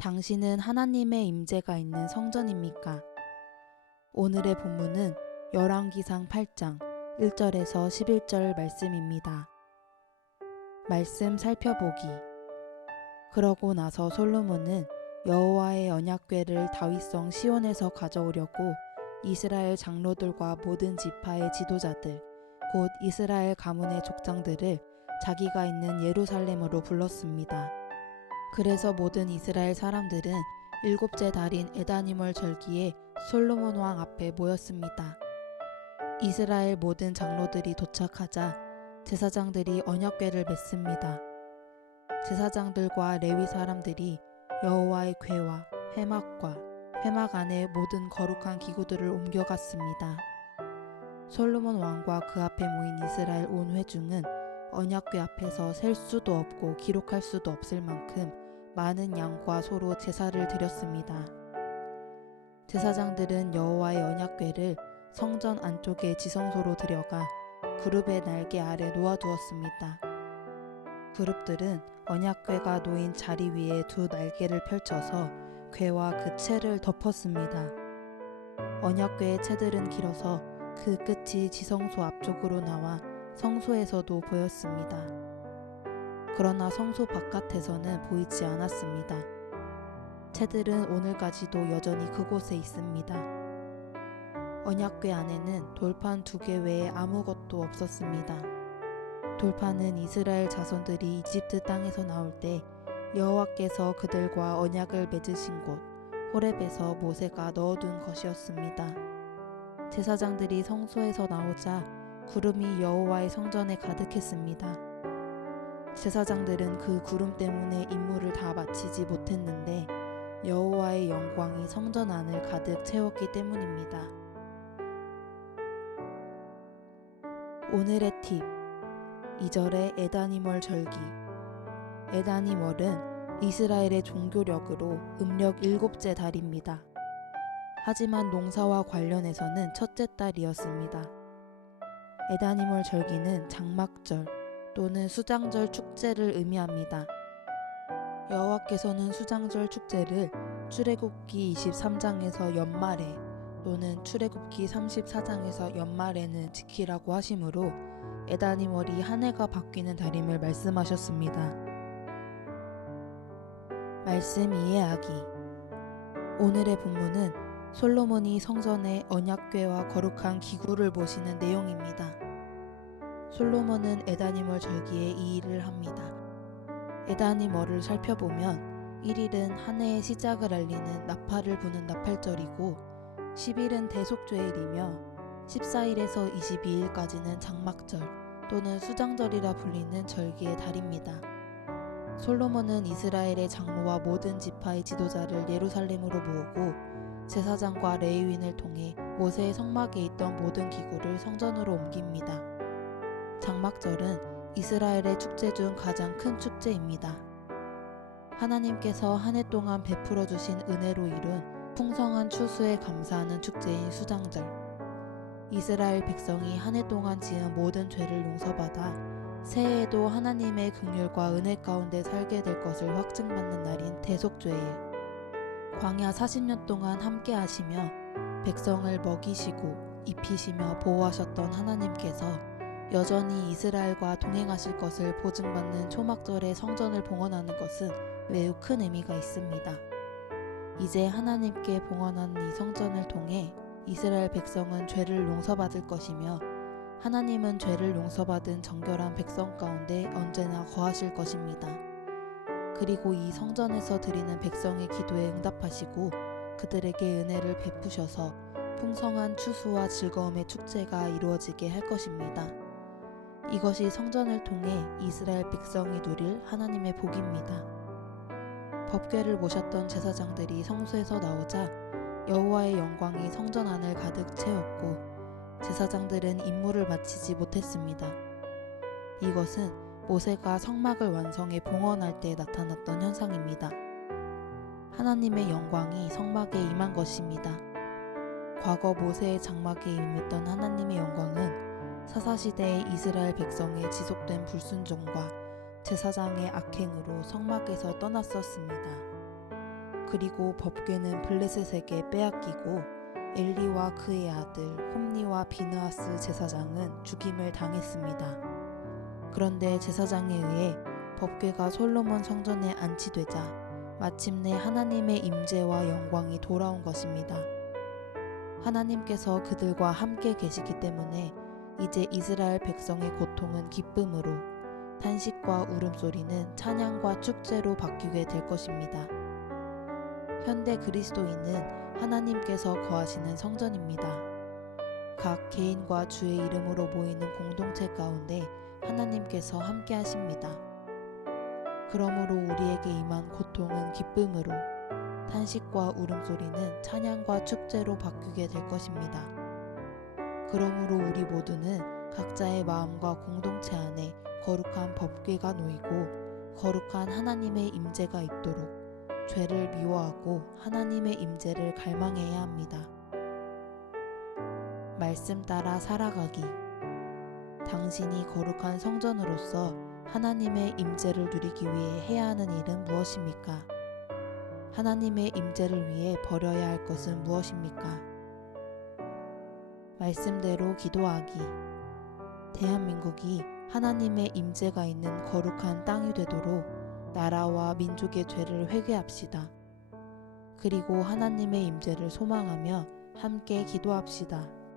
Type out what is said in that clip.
당신은 하나님의 임재가 있는 성전입니까? 오늘의 본문은 열왕기상 8장 1절에서 11절 말씀입니다. 말씀 살펴보기. 그러고 나서 솔로몬은 여호와의 언약궤를 다윗성 시온에서 가져오려고 이스라엘 장로들과 모든 지파의 지도자들, 곧 이스라엘 가문의 족장들을 자기가 있는 예루살렘으로 불렀습니다. 그래서 모든 이스라엘 사람들은 일곱째 달인 에다니멀 절기에 솔로몬 왕 앞에 모였습니다. 이스라엘 모든 장로들이 도착하자 제사장들이 언약궤를 맸습니다. 제사장들과 레위 사람들이 여호와의 궤와 회막과 회막 안에 모든 거룩한 기구들을 옮겨갔습니다. 솔로몬 왕과 그 앞에 모인 이스라엘 온 회중은 언약궤 앞에서 셀 수도 없고 기록할 수도 없을 만큼 많은 양과 소로 제사를 드렸습니다. 제사장들은 여호와의 언약궤를 성전 안쪽의 지성소로 들여가 그룹의 날개 아래 놓아두었습니다. 그룹들은 언약궤가 놓인 자리 위에 두 날개를 펼쳐서 궤와 그 채를 덮었습니다. 언약궤의 채들은 길어서 그 끝이 지성소 앞쪽으로 나와 성소에서도 보였습니다. 그러나 성소 바깥에서는 보이지 않았습니다. 채들은 오늘까지도 여전히 그곳에 있습니다. 언약궤 안에는 돌판 2개 외에 아무것도 없었습니다. 돌판은 이스라엘 자손들이 이집트 땅에서 나올 때 여호와께서 그들과 언약을 맺으신 곳 호렙에서 모세가 넣어둔 것이었습니다. 제사장들이 성소에서 나오자 구름이 여호와의 성전에 가득했습니다. 제사장들은 그 구름 때문에 임무를 다 마치지 못했는데 여호와의 영광이 성전 안을 가득 채웠기 때문입니다. 오늘의 팁. 2절의 에다니멀 절기. 에다니멀은 이스라엘의 종교력으로 음력 7째 달입니다. 하지만 농사와 관련해서는 첫째 달이었습니다. 에다니멀 절기는 장막절 또는 수장절 축제를 의미합니다. 여호와께서는 수장절 축제를 출애굽기 23장에서 연말에 또는 출애굽기 34장에서 연말에는 지키라고 하시므로 에다니멀이 한 해가 바뀌는 달임을 말씀하셨습니다. 말씀 이해하기. 오늘의 본문은 솔로몬이 성전에 언약궤와 거룩한 기구를 모시는 내용입니다. 솔로몬은 에다니멀 절기에 이 일을 합니다. 에다니멀을 살펴보면 1일은 한 해의 시작을 알리는 나팔을 부는 나팔절이고 10일은 대속죄일이며 14일에서 22일까지는 장막절 또는 수장절이라 불리는 절기의 달입니다. 솔로몬은 이스라엘의 장로와 모든 지파의 지도자를 예루살렘으로 모으고 제사장과 레위인을 통해 모세의 성막에 있던 모든 기구를 성전으로 옮깁니다. 장막절은 이스라엘의 축제 중 가장 큰 축제입니다. 하나님께서 한 해 동안 베풀어 주신 은혜로 이룬 풍성한 추수에 감사하는 축제인 수장절. 이스라엘 백성이 한 해 동안 지은 모든 죄를 용서받아 새해에도 하나님의 긍휼과 은혜 가운데 살게 될 것을 확증받는 날인 대속죄일. 광야 40년 동안 함께 하시며 백성을 먹이시고 입히시며 보호하셨던 하나님께서 여전히 이스라엘과 동행하실 것을 보증받는 초막절에 성전을 봉헌하는 것은 매우 큰 의미가 있습니다. 이제 하나님께 봉헌한 이 성전을 통해 이스라엘 백성은 죄를 용서받을 것이며 하나님은 죄를 용서받은 정결한 백성 가운데 언제나 거하실 것입니다. 그리고 이 성전에서 드리는 백성의 기도에 응답하시고 그들에게 은혜를 베푸셔서 풍성한 추수와 즐거움의 축제가 이루어지게 할 것입니다. 이것이 성전을 통해 이스라엘 백성이 누릴 하나님의 복입니다. 법궤를 모셨던 제사장들이 성소에서 나오자 여호와의 영광이 성전 안을 가득 채웠고 제사장들은 임무를 마치지 못했습니다. 이것은 모세가 성막을 완성해 봉헌할 때 나타났던 현상입니다. 하나님의 영광이 성막에 임한 것입니다. 과거 모세의 장막에 임했던 하나님의 영광은 사사시대의 이스라엘 백성의 지속된 불순종과 제사장의 악행으로 성막에서 떠났었습니다. 그리고 법궤는 블레셋에게 빼앗기고 엘리와 그의 아들 홈니와 비느하스 제사장은 죽임을 당했습니다. 그런데 제사장에 의해 법궤가 솔로몬 성전에 안치되자 마침내 하나님의 임재와 영광이 돌아온 것입니다. 하나님께서 그들과 함께 계시기 때문에 이제 이스라엘 백성의 고통은 기쁨으로, 탄식과 울음소리는 찬양과 축제로 바뀌게 될 것입니다. 현대 그리스도인은 하나님께서 거하시는 성전입니다. 각 개인과 주의 이름으로 모이는 공동체 가운데 하나님께서 함께 하십니다. 그러므로 우리에게 임한 고통은 기쁨으로, 탄식과 울음소리는 찬양과 축제로 바뀌게 될 것입니다. 그러므로 우리 모두는 각자의 마음과 공동체 안에 거룩한 법궤가 놓이고 거룩한 하나님의 임재가 있도록 죄를 미워하고 하나님의 임재를 갈망해야 합니다. 말씀 따라 살아가기. 당신이 거룩한 성전으로서 하나님의 임재를 누리기 위해 해야 하는 일은 무엇입니까? 하나님의 임재를 위해 버려야 할 것은 무엇입니까? 말씀대로 기도하기. 대한민국이 하나님의 임재가 있는 거룩한 땅이 되도록 나라와 민족의 죄를 회개합시다. 그리고 하나님의 임재를 소망하며 함께 기도합시다.